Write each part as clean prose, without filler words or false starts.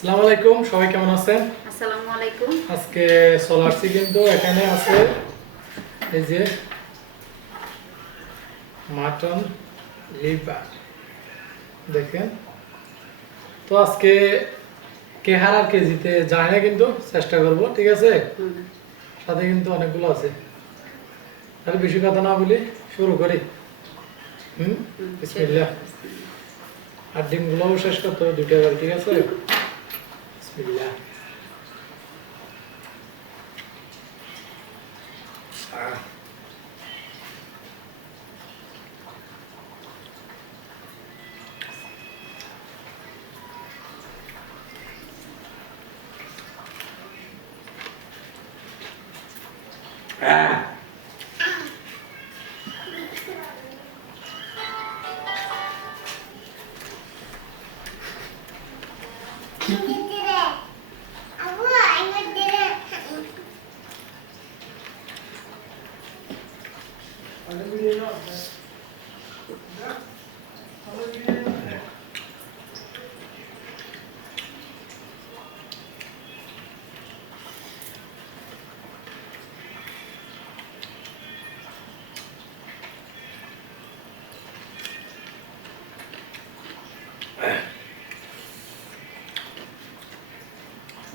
আসসালামু আলাইকুম, সবাই কেমন আছেন? আসসালামু আলাইকুম। আজকে চলে আসছি, কিন্তু এখানে আছে এই যে মাটন লিভার, দেখেন। তো আজকে কে হারার কে জিতে যায় না, কিন্তু চেষ্টা করব, ঠিক আছে? সাথে কিন্তু অনেকগুলো আছে। তাহলে বেশি কথা না বলি, শুরু করি। বিসমিল্লাহ। আর ডিমগুলোও শেষ করতে হবে, দুটো করে, ঠিক আছে? বিসমিল্লাহ।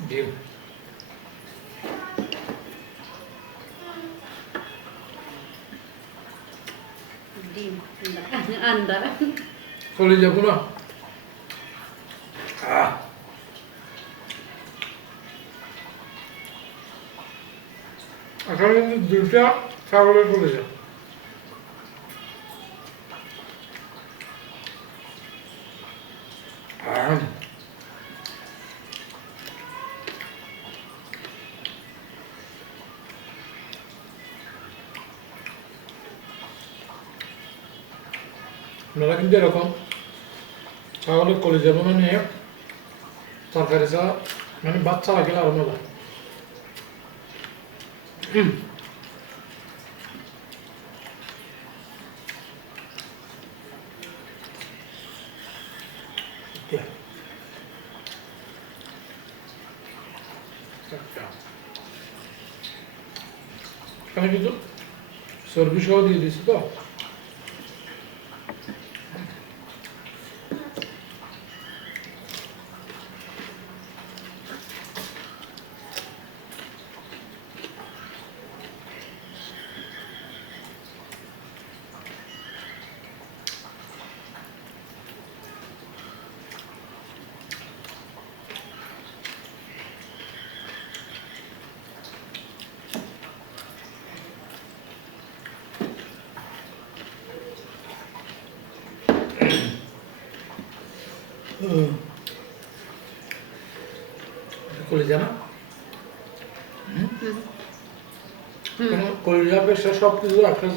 ডিম ডিম আন্ডা চলে যাবো না। আসলে কিন্তু দুটা ছাগলের চলে যায়। আপনারা কিন্তু এরকম ছাগলের কলিজা বোনা নিয়ে তরকারি চা, মানে বাচ্চা রাখলে আরো মজা। এখানে কিন্তু চর্বি সহ দিয়ে দিচ্ছি তো। কলিজা না, কলিজা পেশা সব কিছু একটা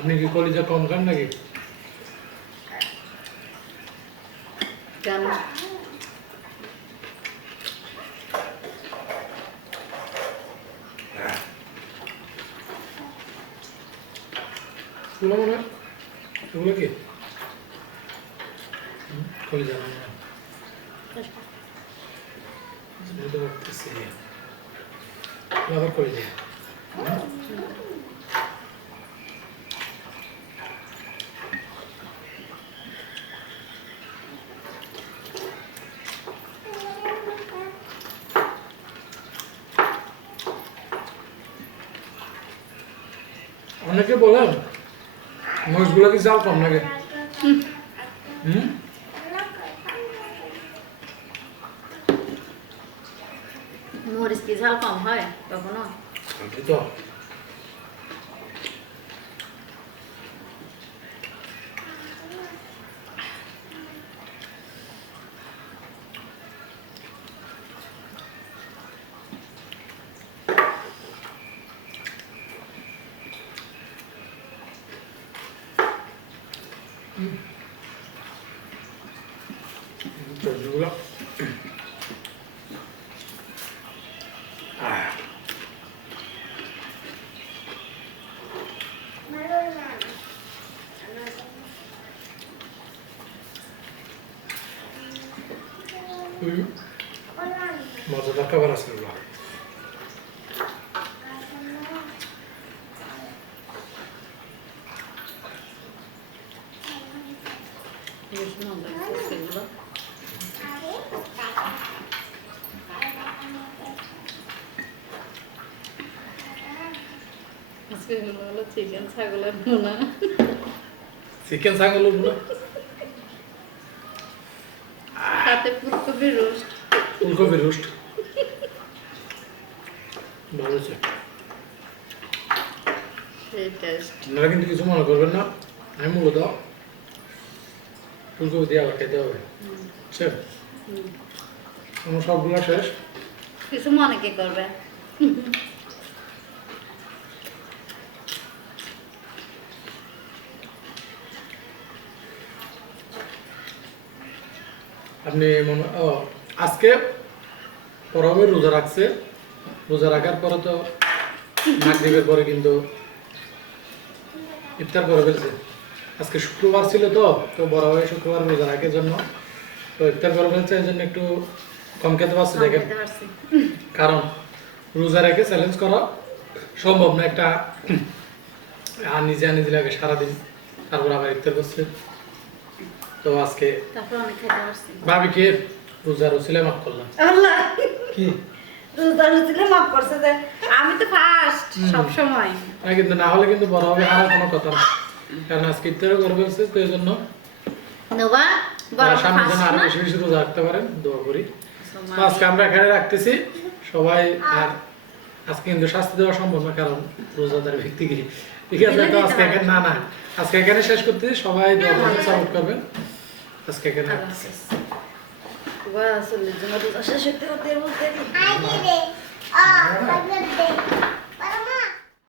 আপনি কি কলিজা কম খান নাকি? কেন? এগুলো মনে হয় এগুলো কি কলিজা না, বুঝতে পারতেছি আবার কলিজা। অনেকে বলেন মরিচগুলো কি জাল কম লাগে? হুম? মরিচ কি ঝাল কম হয় কখনো? এই তো সবজিগুলো মজাদার খাবার আছে এগুলো। বেশ মজা লাগছে এগুলো। আজকে এগুলো হলো চিকেন ছাগলের ভুনা। চিকেন ছাগল গুলো সাথে ফুলকপি রোস্ট। ফুলকপি রোস্ট ভালো হয়েছে। সেই টেস্ট। আপনারা কিন্তু কিছু মনে করবেন না, আমি মূলত ফুলকপি দিয়ে আবার খেতে হবে। বুঝছেন? আমার সবগুলো শেষ। কিছু মনে কি করবে? আপনি আজকে পরবে রোজা রাখছে, রোজা রাখার পরে তো মাগরিবের পরে কিন্তু ইফতার করে ফেলছে। আজকে শুক্রবার ছিল তো তো বড় ভাই শুক্রবার রোজা রাখার জন্য তো ইফতার করে ফেলছে, এই জন্য একটু কম খেতে পারছে। দেখেন, খেতে পারছি। কারণ রোজা রেখে চ্যালেঞ্জ করা সম্ভব না একটা, আর নিজে আনি লাগে সারাদিন, তারপর আবার ইফতার করছে। তো আজকে তারপর অনেক খেতে পারছি। ভাবিকে রোজার ওসিলায় মাফ করলাম। আল্লাহ, কি রোজার উচিলে মাফ করছে যে আমি তো ফার্স্ট সব সময়। না, কিন্তু না হলে কিন্তু বড় হবে হারার কোনো কথা না, কারণ আজকে ইফতারও করে ফেলছে। তো এই জন্য নোবা বড় সামনে যেন ফার্স্ট আরো না। বেশি বেশি রোজা রাখতে পারেন, দোয়া করি। তো আজকে আমরা এখানে রাখতেছি সবাই। আর আজকে কিন্তু শাস্তি দেওয়া সম্ভব না, কারণ রোজাদার ব্যক্তি কি, ঠিক আছে? তো আজকে এখানে না আজকে এখানে শেষ করতেছি। সবাই দোয়া করবেন, সাপোর্ট করবেন। আজকে এখানে আল্লাহ হাফেজ। ওয়া আসলে জন্য রোজা শেষ হতে হতে বলতে I did it. Oh, look at this.